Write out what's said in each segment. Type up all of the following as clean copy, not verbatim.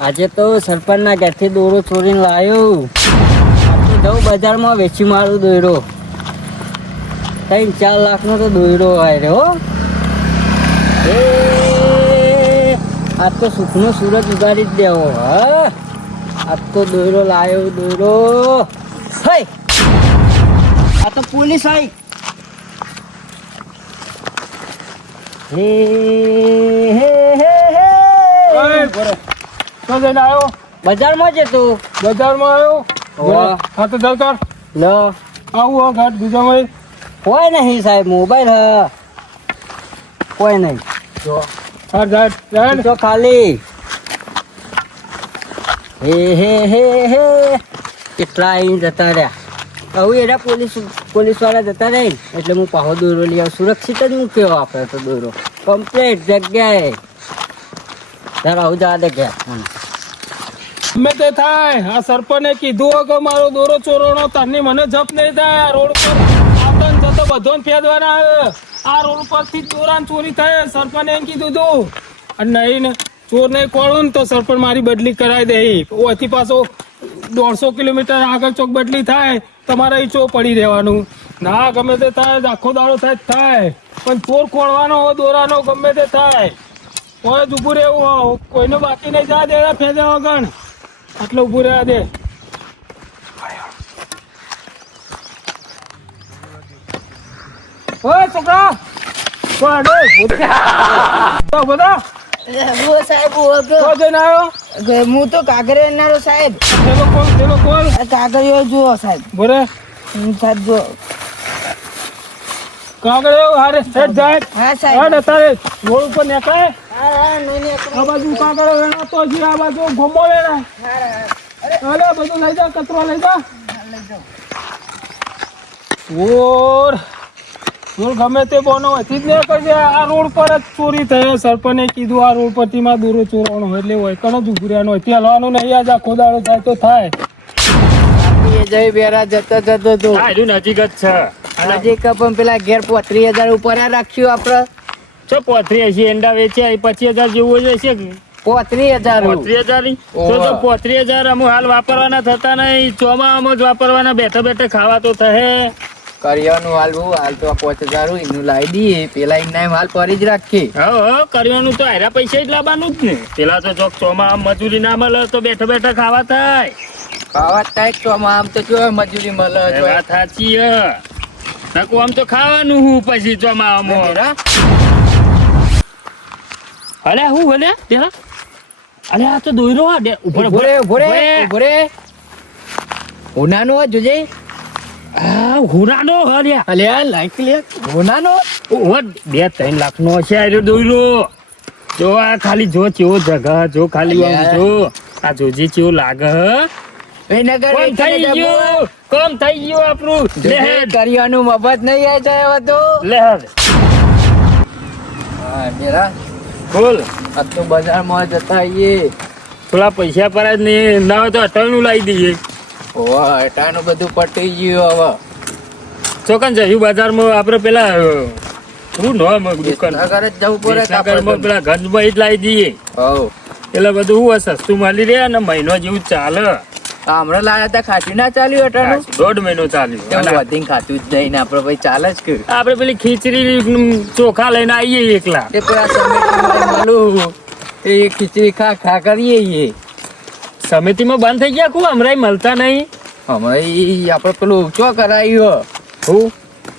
આજે તો સરપંચના ઘરથી દોરો ચોરીને લાવ્યો. આ તો જવું બજારમાં વેચી મારું દોયરો. 3-4 લાખનો તો દોયરો હોય રે હો. એ આ તો સુખનો સૂરજ ઉગાડી જ દેવો. હા આ તો દોયરો લાવ્યો દોયરો. હે આ તો પોલીસ આવી. હે હે હે હે તો જઈને આવ્યો બજારમાં જતો. બજારમાં આવ્યો. વાહ. હા તો ચાલ કર લો આવું ઘાટ બીજામાં કોઈ નહીં સાહેબ, મોબાઈલ હ કોઈ નહીં. જો હા ઘાટ તો ખાલી હે હે હે હે કેટલા અહીં જતા રહ્યા. હવે એના પોલીસ વાળા જતા રહે એટલે હું પાહો દોરો લઈ આવું. સુરક્ષિત જ મૂક્યો આપણે તો દોરો કમ્પ્લીટ જગ્યાએ. તારે આવું જવા દે ગયા. ગમે તે થાય, આ સરપંચે કીધું કે મારો દોરો ચોરોનો તારની મને જપ નહીં થાય. આ રોડ પર આવતા ને જતો બધો ફેદવાના આવે. આ રોડ પરથી ચોરાન ચોરી થાય. સરપંચે એમ કીધું તું અને નહીં ને ચોર નહીં કોળું ને તો સરપંચ મારી બદલી કરાવી દે. ઓથી પાછો 150 કિલોમીટર આગળ ચોક બદલી થાય તમારે અહીં ચો પડી રહેવાનું. ના ગમે તે થાય, આખો દાડો થાય પણ ચોર ખોળવાનો હોય દોરાનો ગમે તે થાય કોઈ જ ઊભું રહેવું હોય. કોઈનો બાકી નહીં જા દે ફેદ્યા વગર આટલે ઊભું રહેવા દે. ઓય છોકરા બધા જઈને આવ્યો. હું તો કાગરે નારો સાહેબ. પેલો કોણ કાગરિયો જુઓ સાહેબ. બોલે સાહેબ જુઓ. કાગળ એવું હારે હેઠ જાય. હા સાહેબ. તારે રોડ ઉપર નીકળે હા નહીં આ બાજુ કાગળ વેણાતો છે, આ બાજુ ગોમો વેણા. હાલે બધું લઈ જા, કચરો લઈ જા. ચોર ગમે તે બોનો હતી જ નહીં કરજે. આ રોડ પર જ ચોરી થઈ. સરપંચે કીધું આ રોડ પરથી માં દોરો ચોરવાનો હોય એટલે હોય કણ જ ઉભું રહેવાનું હોય. ત્યાં હલવાનું નહીં. આજ આખો દાડો થાય તો થાય. જય બેરા જતો તો નજીક જ છે. નજીક પણ પેલા ઘેર 35,000 ઉપર રાખ્યું આપડે. છો 35 એંડા વેચ્યા 25,000 જેવું જ હશે. 35,000 35,000 તો 35,000 અમુક હાલ વાપરવાના થતા નહીં. ચોમાસામાં જ વાપરવાના. બેઠા બેઠા ખાવા તો થશે. કરિયાનું હાલ તો 5,000 એનું લાવી દઈએ. પેલા એના હાલ પરી જ રાખીએ. હા કરવાનું તો હારા પૈસા જ લાવવાનું જ ને. પેલા તો ચોક ચોમાસામાં મજૂરી ના મળે તો બેઠા બેઠા ખાવા થાય. ખાવા થાય તો આમ તો જો મજૂરી મળે. વાત સાચી હે. નકુ આમ તો ખાવાનું હું પછી ચોમાસામાં. અલ્યા હું અલ્યા પેલા અલ્યા આ તો દોયરો ઉભરે હોનાનો જોજે. આ હુરાનો હલ્યા અલ્યા લાઈક લે હોનાનો 2-3 લાખનો છે આ દોયરો. જો આ ખાલી જો કેવો જગહ જો ખાલી આમ જો આ જોજી કેવો લાગે. કોમ થઈ ગયું આપણું. કરિયાનું મફત નહીં આવી જાય હવે તો. લે હા મેરા બોલ આ તો બજારમાં જતા આવીએ. થોડા પૈસા પર જ નહીં ના હોય તો અટાણું લાવી દઈએ. ઓવા એટાનું બધું પટી ગયું હવે. ચોકન જયું બજારમાં આપડે પેલા શું નામ દુકાન નગર જ જવું પડે. વિસનગરમાં પેલા ગંજમાં જ લાવી દઈએ. હવ એટલે બધું શું સસ્તું મળી રહે અને મહિનો જેવું ચાલે. હમણાં લાયા તા ખાટી ના ચાલ્યું એટાનું. 1.5 મહિનો ચાલ્યું. વધીને ખાતું જ નહીં ને આપડે ભાઈ ચાલે જ કર્યું. આપડે પેલી ખીચડી ચોખા લઈને આવીએ એકલા. એ પેલા સમિતિમાં મળું એ ખીચડી ખા કરીએ. સમિતિમાં બંધ થઈ ગયા કુ હમણાં મળતા નહીં. હમણાં આપડે પેલું ચો કરાયું. હું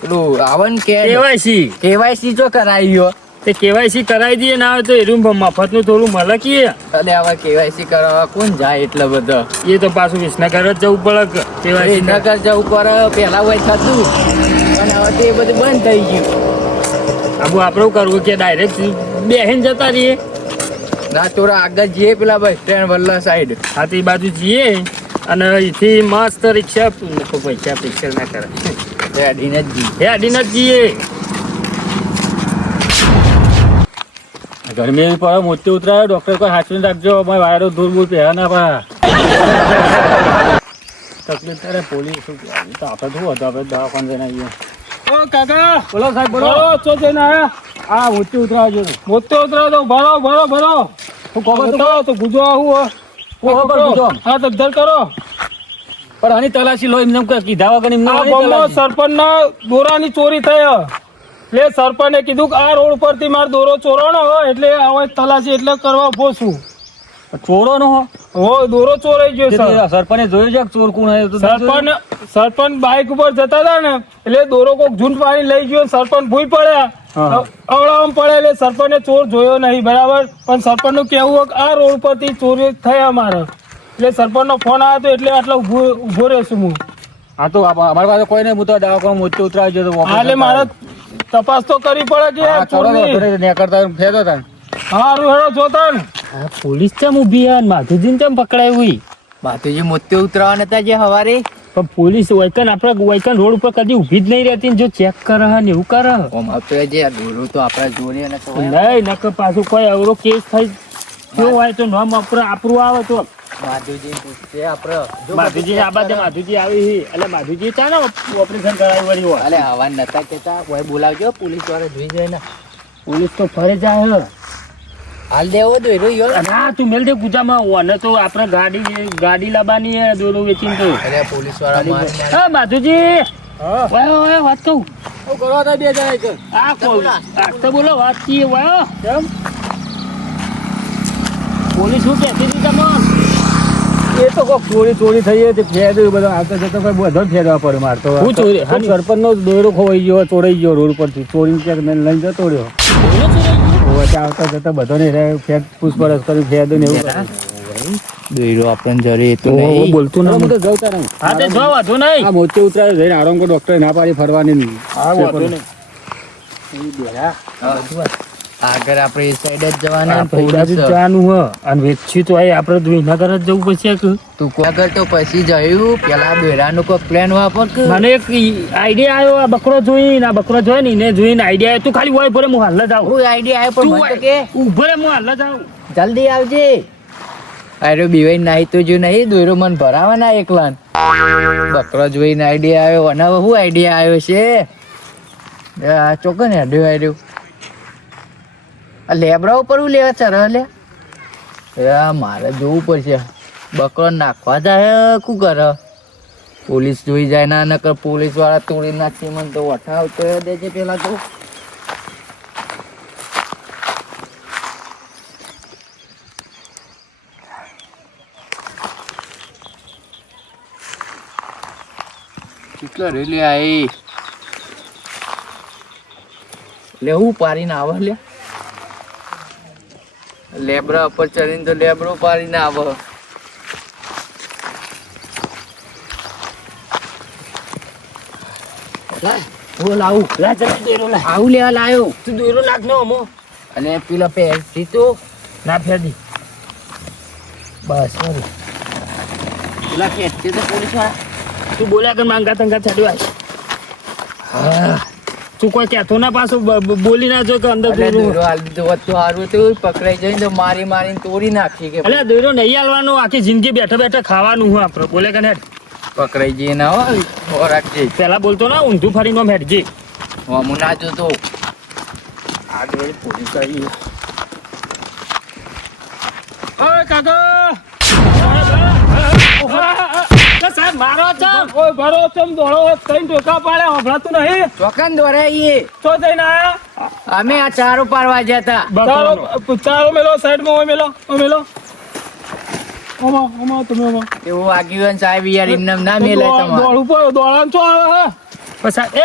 પેલું આવન કેવાયસી ચો કરાયું. તે કેવાયસી કરાવી દઈએ ના હોય તો એનું મફત નું થોડું મળે કે. અને હવે કેવાયસી કરવા કોણ જાય એટલા બધા. એ તો પાછું વિસનગર જ જવું પડે. કેવાયસી નગર જવું પડે. પેલા હોય થતું અને હવે તે બધું બંધ થઈ ગયું. આબુ આપડે કરવું કે ડાયરેક્ટ બેહીને જતા રહીએ. ના થોડા આગળ જઈએ પેલા બસ સ્ટેન્ડ વલ્લા સાઈડ. હા તો એ બાજુ જઈએ અને અહીંથી મસ્ત રિક્ષા પૈસા પિક્ચર ના કરે અડીને જ જઈએ. ગરમી એવી પડે મોટી ઉતરાય. ડોક્ટર કોઈ હાચવીને રાખજો. અમારે વાયરો દૂર બૂર પહેરા ના પા તકલીફ કરે. પોલીસ શું તો આપણે શું હતું આપણે દવાખાને જઈને આવીએ. ઓ કાકા બોલો સાહેબ બોલો. ચો જઈને આયા. હા મોટી ઉતરાવા જો મોટો ઉતરા તો ભરો શું ખબર તો ગુજો આવું પકડો. હા તો ધર કરો. પણ આની તલાશી લો એમને કીધા વગર એમને આ ગામમાં સરપંચના દોરાની ચોરી થઈ એટલે સરપંચે કીધું કે આ રોડ પરથી મારો દોરો ચોરાણો હોય એટલે હવે તલાશી એટલે કરવા ઉભો છું. ચોરો નો હો દોરો ચોરાઈ ગયો સર. સરપંચે જોયું છે કે ચોર કોણ આવ્યો તો સરપંચ બાઇક ઉપર જતા હતા ને એટલે દોરો કોક ઝૂંટ પાડી લઈ ગયો. સરપંચ ભૂઈ પડ્યા અવળામ પડે એટલે સરપંચે ચોર જોયો નહીં બરાબર. પણ સરપંચ નું કેવું કે આ રોડ પરથી ચોરી થઈ અમારે એટલે સરપંચ નો ફોન આવ્યો હતો એટલે આટલો ઉભો રહેશું હું. હા તો અમારી પાસે કોઈ નહીં. હું તો દવાખાનું મોટી ઉતરાવી જતો એટલે મારે તપાસ તો કરવી પડે કે આ ચોરની. કરતા ફેરતો હતા હારું હેડો જોતા ને. પોલીસ ચમ ઉભી હે માધુજીને ચમ પકડાયું હોય માતુજી મોતે ઉતરવાના હતા જે હવારે પણ પોલીસ વૈકન આપણે વૈકન રોડ ઉપર કદી ઊભી જ નહીં રહેતી ને જો ચેક કરે ને એવું કરે ઓમ આવતો જે દોરો તો આપણા જોડે અને નહીં નકર પાછું કોઈ અવરો કેસ થઈ જો હોય તો નામ આપણું આવે તો માધુજી પૂછશે આપણે માધુજી આ બાજુ માધુજી આવી એટલે માધુજી ચાલો ઓપરેશન કરાવી વળી હોય અલે હવા નતા કેતા કોઈ બોલાવજો પોલીસ વાળા જોઈ જાય ને પોલીસ તો ફરે જાય હાલ દેવો દોરો યો ના તું મેલ દે ગુજામાં ઓને તો આપણે ગાડી લાવવાની હે દોરો વેચીને તો અરે પોલીસ વાળા હા માધુજી વાયો વાત કહું શું કરવા તા બે જણા કે આ તો બોલો વાત કી વાયો કેમ પોલીસ શું કહેતી હતી તમને એ તો કોઈ ચોરી થઈ હતી ફેર બધો આવતા જતો કોઈ બધો ફેરવા પડે મારતો હું ચોરી સરપંચ નો દોરો ખોવાઈ ગયો ચોરાઈ ગયો રોડ પરથી ચોરી ક્યાંક લઈને જતો રહ્યો આવતા જતા બધાને ફેર પૂછપરછ કરી ફેર દો ને એવું દોરો આપણને જરી તો હું બોલતો ના હું તો જઉં તારા હા તે જો વાંધો નહીં આ મોતે ઉતરાય જઈને આરામ કો ડોક્ટર ના પાડી ફરવાની હા વાંધો નહીં આગળ આપણે એ સાઈડ જ જવાના આપણે બાજુ જ જવાનું હ અને વેચી તો આપણે વિનાગર જ જવું પડશે કે તું આગળ તો પછી જયું પેલા દોરાનો કોઈ પ્લાન વાપર કે મને એક આઈડિયા આવ્યો આ બકરો જોઈને ને એને જોઈને આઈડિયા આવ્યો તું ખાલી હોય ભરે હું હાલ જ આવું કોઈ આઈડિયા આવ્યો પણ મને તો કે ઉભો રે હું હાલ જ આવું જલ્દી આવજે અરે બીવાઈ નાઈ તો જો નહીં દોરો મન ભરાવાના એકલા બકરો જોઈને આઈડિયા આવ્યો અને શું આઈડિયા આવ્યો છે આ ચોકન હેડ્યો આવ્યો આ લેબરા ઉપર હું લેવા ચાર લે મારે જોવું પડશે બકરો નાખવા જાય શું કરે પોલીસ જોઈ જાય ના નકર પોલીસ વાળા તોડી નાખી મને તો વઠાવતો દેજે પેલા તો કેટલા રેલી આઈ લે હું પારીને આવે લે લેબરા ઉપર ચડીને તો લેબરો પાડીને આવે આવું લા જલ્દી દોરો લા આવું લેવા લાયો તું દોરો નાખ નો અમો અને પેલા પેસી તો ના ફેદી બસ પેલા પેસી તો પોલીસ વાળા તું બોલ્યા કર માંગા તંગા છાડ્યો આય તું કોઈ કહેતો ના પાછું બોલી ના જો કે અંદર એટલે દોરો દોરો હાલ દીધો હોત તો હારું હતું પકડાઈ જઈને તો મારીને તોડી નાખી કે અલ્યા દોરો નહીં હાલવાનો આખી જિંદગી બેઠા બેઠા ખાવાનું હું આપણે બોલે કે હેડ પકડાઈ જઈએ ના હો રાખજે પેલા બોલતો ના ઊંધું ફરીને આમ હેડજે હું ના જોતો આગળ પોલીસ આવી ઓય કાકા સાહેબ મારો છો ઓય ભરો ચમ દોડો કઈ ટોકા પાડે હભળાતું નહીં ચોકન દોરાઈએ તો જઈને આયા અમે આ ચારો પાડવા જતા ચાલો મેલો સાઈડમાં ઓય મેલો ઓમા તમે ઓમા એવું આગેવાન સાહેબ યાર એમને ના મેલાય તમારે દોડ ઉપર દોડાન છો આવે હે પછી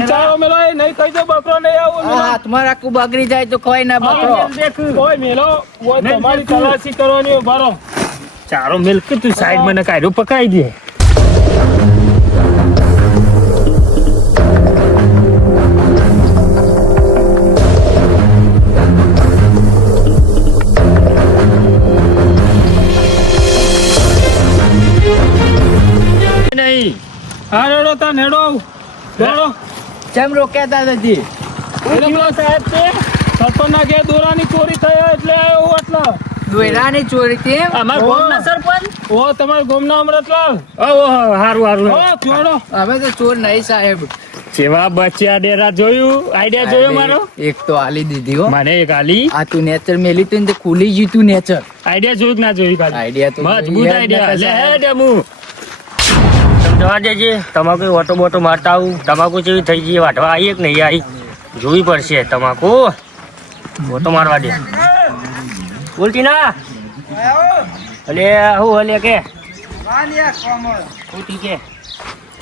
એ ચાલો મેલો એ નહીં કહી દો બકરો નહીં આવો આ હાથમાં રાખું બગડી જાય તો કોઈ ના બકરો ઓય મેલો ઓય તમારી તલાશી કરવાની હોય ભરો ચારો મિલ કે તું સાઈડ મને કાઢ્યો પકાઈ દે નહીં હા નેડો તા નેડો દોડો કેમ રોક્યા નથી સાહેબ તે સરપંચ ના ઘેર દોરાની ચોરી થઈ એટલે આવ્યો આટલા દોયરાની ચોરી કેમ અમાર ગામના સરપંચ ઓ તમારા ગામના અમરતલાલ ઓહો હારું ઓ ચોડો અમે તો ચોર નહીં સાહેબ જેવા બચ્યા ડેરા જોયું આઈડિયા જોયો મારો એક તો આલી દીધી હો. મને એક આલી આ તું નેચર મેલી તું ને તે ખુલી ગયું તું નેચર. આઈડિયા જોયું કે ના જોયું ખાલી આઈડિયા તો મજબૂત જોઈએ જ આઈડિયા ને લે કશા. હે ડેમુ જવા દેજે તમાકુ ઓટો બોટો મારતા આવું તમાકુ જેવી થઈ ગઈ વાટવા આવી કે નહીં આવી જોવી પડશે તમાકુ ઓટો મારવા દે બોલતી ના અલે હું અલે કે ઉઠી કે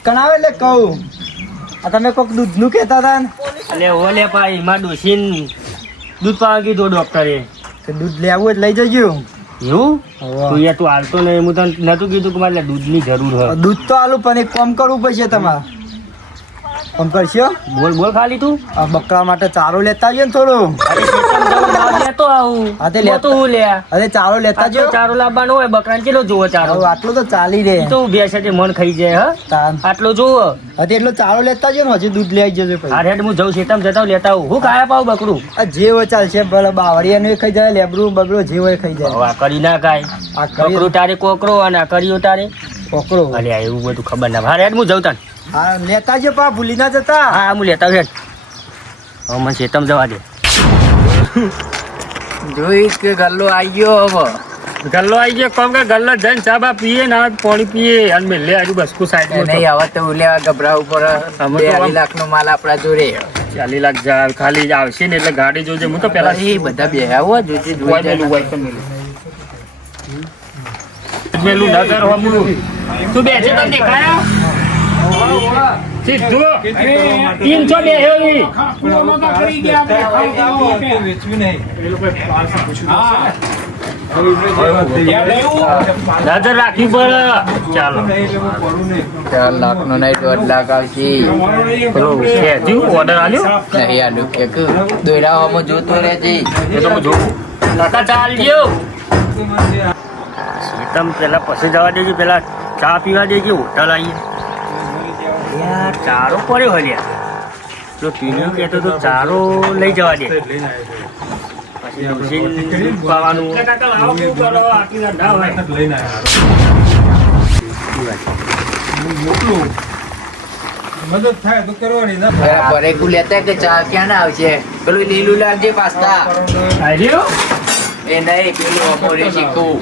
કણાવે એટલે કહું આ તમે કોક દૂધનું કહેતા હતા ને અલે ઓલે ભાઈ માં ડોસીન દૂધ પાવા કીધું ડોક્ટરે કે દૂધ લેવું હોય લઈ જજો. એવું તું યાર તું હાલતો નહીં હું તને નતું કીધું કે મારે દૂધની જરૂર હોય દૂધ તો આલું પણ એક કામ કરવું પડશે તમારે. કામ કરશો બોલ બોલ ખાલી તું આ બકરા માટે ચારો લેતા આવજો ને થોડું. અરે ખેતરમાં જવું દાવ લેતો આવું હા તે હું તો હું લે અરે ચારો લેતા જો જો. ચારો લાવવાનો હોય બકરાને કેટલો જોવો ચારો હવે આટલું તો ચાલી રે. ઈ તો ઉભ્યા છે તે મન ખાઈ જાય હા તાન. આટલો જોવો હા તે એટલો ચારો લેતા જો ને હજી દૂધ લઈ જજો પછી. આ રેડ હું જઉં ખેતરમાં જતા હોઉં, લેતા આવું હું ખાયા પાઉં બકરું આ જે હોય ચાલશે ભલે બાવળિયાનું એ ખાઈ જાય લેબરું બબરું જે હોય ખાઈ જાય. હવે આ કરી ના ખાય આ કરી બકરું તારે કોકરો અને આ કર્યો તારે પકડો. અલ્યા એવું બધું ખબર ના હા રેડ હું જઉં તાન હા લેતા જો પા ભૂલી ના જતા. હા હું લેતા આવું રેડ હવે મને ખેતરમાં જવા દે જોઈ કે ગલ્લો આવી ગયો હવે. ગલ્લો આવી ગયો કોમ કે ગલ્લો જઈને ચા બા પીએ ને આ પાણી પીએ અને મેં લે આજુ બસકુ સાઈડ નહીં હવે તો લેવા ગભરાવું પડે. અમે તો 2 લાખ નો માલ આપડા જોડે. 40 લાખ જા ખાલી આવશે ને એટલે ગાડી જોજે હું તો પેલા એ બધા બેહ્યા હો જોજે વાય જોઈ મેલું વાય તો મેલું મેલું નજર હોમલું તું બેસે તો દેખાયા સીધું 300 બે હેવી નજર રાખવી પડે ચાલો 4 લાખ નો નહીં 1.5 લાખ આવશે. પેલું છે ઓર્ડર આલ્યો નહીં આલું એક દોરાવામાં જોતો રહેજે. એ તો હું જોઉં કાકા ચાલજો ખેતમ પેલા પછી જવા દેજો પેલા ચા પીવા દેજો હોટલ આવીએ યાર ચારો પડ્યો હોય લ્યા જો પીને કહેતો તો ચારો લઈ જવા દે પછી ડોસીને દૂધ પાવાનું કાકા લાવો કેવું કરો આટલી ના હોય બરાબર એકું લેતા કે ચા ક્યાં ના આવશે. પેલું લીલું લાગજે પાસ્તા. આર્યો એ નહીં પેલું અમોરી શીખવું.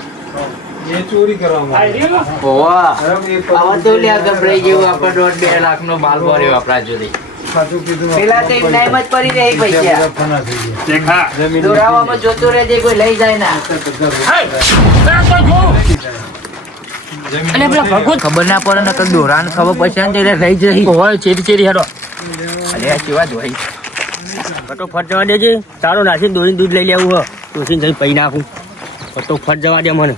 આર્યો હોવા આવા તો લ્યા ગભરાઈ જેવું આપણે 1.5-2 લાખ નો માલ ભર્યો આપણા જોડે. પેલા તો એમ નામ જ પડી રહી પૈસા. દેખા દોરાવામાં જોતો રહેજે કોઈ લઈ જાય ના. અને પેલા ભગવત ખબર ના પડે ને દોરાને ખબર પડશે ને એટલે રહી જઈ. હોય ચેરી ચેરી હેડો અરે આ કેવા જોઈ. ફટોફટ જવા દેજે ચારો નાખીને દોઈને દૂધ લઈ લેવું હોય ડોસીને જઈ પી નાખું ફટોફટ જવા દે મને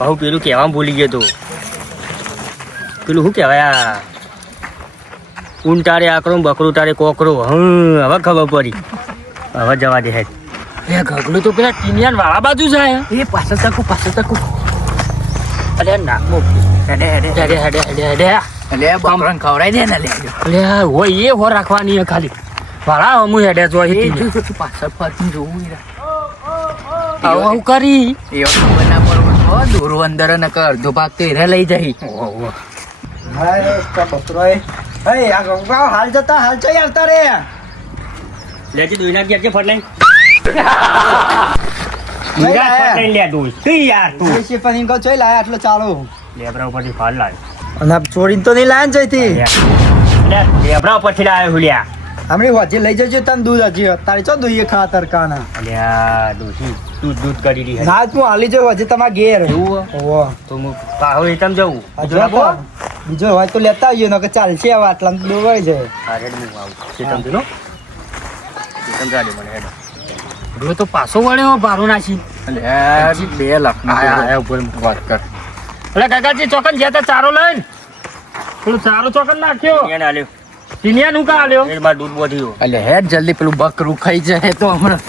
બહુ પેલું કહેવામાં ભૂલી ગયો તો પેલું શું કહેવાય આ ઊન તારે આકરો ને બકરું તારે કોકરો હવે ખબર પડી હવે જવા દે હેડ એ ગગલું તો પેલા ટીનિયાન વાળા બાજુ જાય એ પાછળ તકું. અરે નાકમો હેડે હેડે હેડે હેડે હેડે હેડે એટલે બકરાને ખવડાવી દે ને લે. અરે હોય એ હો રાખવાની હે ખાલી વાળા હમું હેડે જો એ જો પાછળ ફરતું જોવું યાર. આવું કરી એ ખબર ના પડે દોરો અંદર ને અડધો ભાગ તો એને લઈ જાય. હાલ જતા હાલ ચો યાર તારે. લેજે દોઈ નાખ ગયા ફટ લઈને નહીં લાયા. ફટ લઈને લે દોઈ તું યાર તું દેશી પણ ઇનકો ચોઈ લાયા આટલો ચાલો. લેબરા ઉપરથી ફાલ લાવ અને આ ચોરીને તો નહીં લાયા ને જઈથી. લેબરા ઉપરથી લાવ્યો હુલ્યા હમણાં હોજે લઈ જજો તને દૂધ હજી તારે ચો દઈએ ખાતર કાના. અલ્યા ડોસી દૂધ દૂધ કરી દી ના હું હાલી જઉં હજી તમારા ઘેર. ઓહો. તો હું પાહો રીતમ જવું આ જો તો બીજો હોય તો લેતા આવીએ ને કે ચાલશે હવે આટલા દોવાઈ જાય. અરે હું આવું ચેતમ તું ચેતમ જા દે મને હેડ જો તો પાછો વળ્યો ભારો નાસી એટલે 2 લાખ નો આયા ઉપર વાત કર. એટલે કાકાજી ચોકન ગયા તા ચારો લઈને પેલું ચારો ચોકન નાખ્યો એને આલ્યો ટીનિયાન હું કા આલ્યો એ બાર દૂધ વધ્યું એટલે હેડ જલ્દી પેલું બકરું ખાઈ જાય તો હમણાં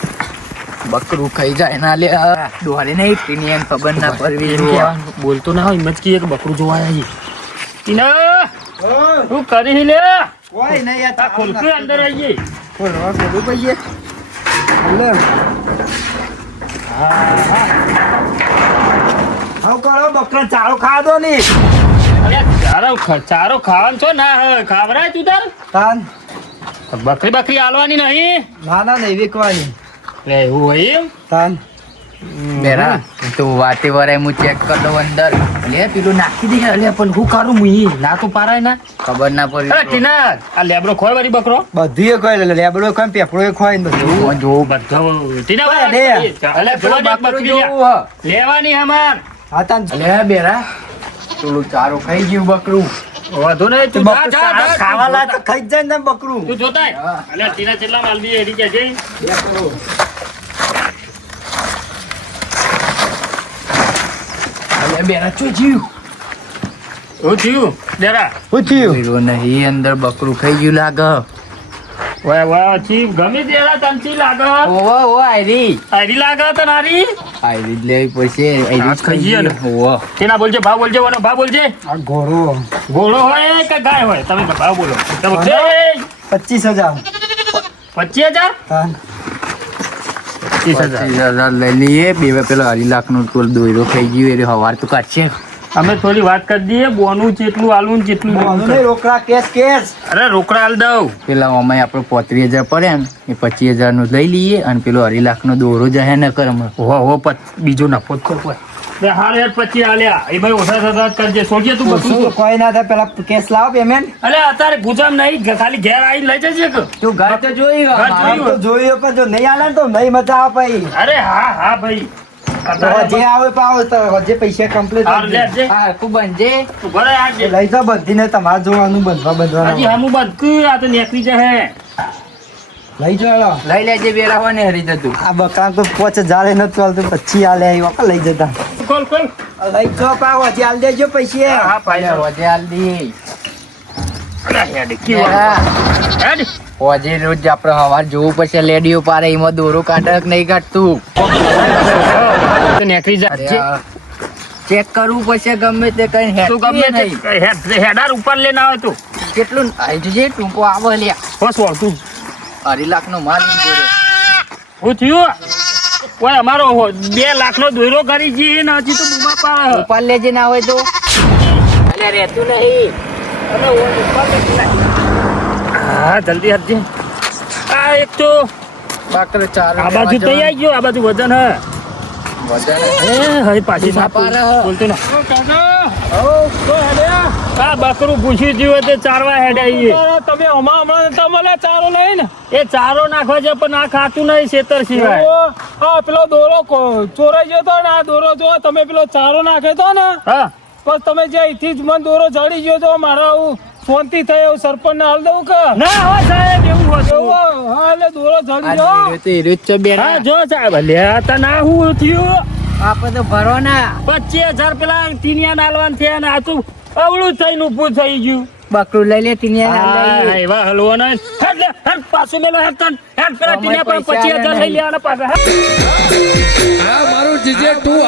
બકરું ખાઈ જાય ના લે દોરે નહીં ટીનિયન ખબર ના પડવી. એમ કહેવાનું, બોલતો ના હોય મત કે બકરું જોવા આવી ટીના તું કરી લે કોઈ નહીં યાર આ ખોલકે અંદર આવીએ ખોલવા ખોલવું પડીએ. લે. આવું કરો બકરા ચારો ખાવા દો ને. અરે ચારો ખાવાનું છો ના હે ખાવરાય તું તાર તાન બકરી બકરી હાલવાની નહીં ના ના નહીં વેકવાની લે એવું હોય એમ તાન બેરા તું વાતે વરાય હું ચેક કર દઉં અંદર લે પેલું નાખી દે લે પણ હું કરું હું ના તો પારાય ના ખબર ના અરે પડી ટીના આ લેબડો ખોય વારી બકરો બધું એ ખોય લેબડો ખોય પેપડો એ ખોય બધું જો બધો ટીના ઓય, લે. અલે જોવા દે બકરી લે. લેવાની હમાર હા તાન લે બેરા થોડું ચારો ખાઈ ગયું બકરું વધુ નહીં તું જા જા જા. ખાવા લા તો ખાઈ જ જાય ને બકરું તું જોતાય અલે ટીના કેટલા માલ બી એડી કે છે અલે બેરા ચો જીવ હું થયું દેરા હું થયું નહીં અંદર બકરું ખાઈ ગયું લાગે વાહ વાહ ચીફ ગમે દેરા તંચી લાગે ઓવો ઓ આયરી આરી લાગે તો નારી આયરી જ લેવી પડશે આયરી હાથ ખાઈ ગયો ને. ઓવો તેના બોલજે ભાવ બોલજે વનો ભાવ બોલજે આ ઘોડો ઘોડો હોય કે ગાય હોય તમે ભાવ બોલો તમે બોલજે 25,000 25,000 તાન 25,000 લઈ લઈએ બે પેલો 2.5 લાખનો ટોલ દોયરો ખાઈ ગયો એટલે હવાર તો કાઢશે અમે થોડી વાત કરી દઈએ બોનું જેટલું આલું ને જેટલું રોકડા કેશ અરે રોકડા આલ દઉં પેલા અમાય આપણો 35,000 પડે ને એ 25,000 નું લઈ લઈએ અને પેલો 2.5 લાખનો દોરો જહે ન કર અમે હો બીજો નફો જ કોઈ બે હાલ યાર 25 આલ્યા એ ભાઈ ઓછા થતા કરજે સોચીએ તું બધું કોઈ ના થાય પેલા કેશ લાવો પેમેન્ટ અલે અત્યારે ગુજામ નહીં ખાલી ઘેર આવીને લઈ જજે કે તું ઘર તો જોઈ ઘર જોયું. જોયું પણ જો નહીં આલે ને તો નહીં મજા આવે ભાઈ અરે હા ભાઈ જે આવે પાવો તો જે પૈસા કમ્પ્લીટ હાર લેજે. હા તું બનજે તું ઘરે આવજે લઈ જાઓ બધીને તમારે જોવાનું હજી બંધવાનું હમું બધું આ તો નીકળી જશે લઈ જાઓ લઈ લેજે વેરા હોય ને હરી જતું આ બકરા તો 5,000 નતું ચાલતું 25 આલે આવ્યો લઈ જતા કોલ લઈ જાઓ પાવો હજી આલ દેજો પૈસા હા, પૈસા. હજી આલ દી અરે હેડ કેવા હેડ હજી રોજ આપણે હવાર જોવું પડશે લેડીઓ પારે એમાં દોરો કાઢે કે નહીં કાઢતું તો નીકળી જા ચેક કરવું પડશે ગમે તે કઈ તું ગમે તે હેડાર ઉપર લઈને આવે તું કેટલું આવી જજે ટૂંકો આવે લ્યા બસ તું 2.5 લાખનો માલ ઈ જોડે. હું થયું ઓય અમારો 2 લાખનો દોયરો કરી જી ને હજી તો બુમા પાડે ઉપાડ લેજે ના હોય તો અલ્યા રહેતું નહીં અને ઓય ઉપર કેટલા હા જલ્દી હટજે આ એક તો બાકર ચાર આ બાજુ તો આવી ગયો આ બાજુ વજન હે હવે પાછી બુમા પાડે હે. બોલતો ના આ બકરું પૂછ્યું જીવે તે ચારવા હેડે આઈએ તમે હમણાં તમને ચારો લઈ ને એ ચારો નાખવા છે પણ આ ખાતું નહીં શેતર સિવાય હા પેલો દોરો ચોરાઈ ગયો તો ને આ દોરો જો તમે પેલો ચારો નાખ્યો તો ને હા બસ તમે જે અહીંથી જ મને દોરો જડી ગયો તો મારા આવું શાંતિ થઈ એવું સરપંચ ને હાલ દઉં કે ના હો સાહેબ એવું હતું હા એટલે દોરો જડી આ ગયો હીરો તો હીરો જ છે બેન હા જો સાહેબ લે તને હું થયું આપણે તો ભરો ના 25,000 પેલા ટીનિયા નાલવાન થયા ને આ તો અવળું થઈને ઊભું થઈ ગયું બકરું લઈ લે ટીનિયા હા, લઈ એવા હલવાનો હેડ લે હેડ પાછું મેલો હેડ તન હેડ પેલા ટીનિયા પણ 25,000 લઈ લેવાના પાછા હેડ. આ મારું જીજે તું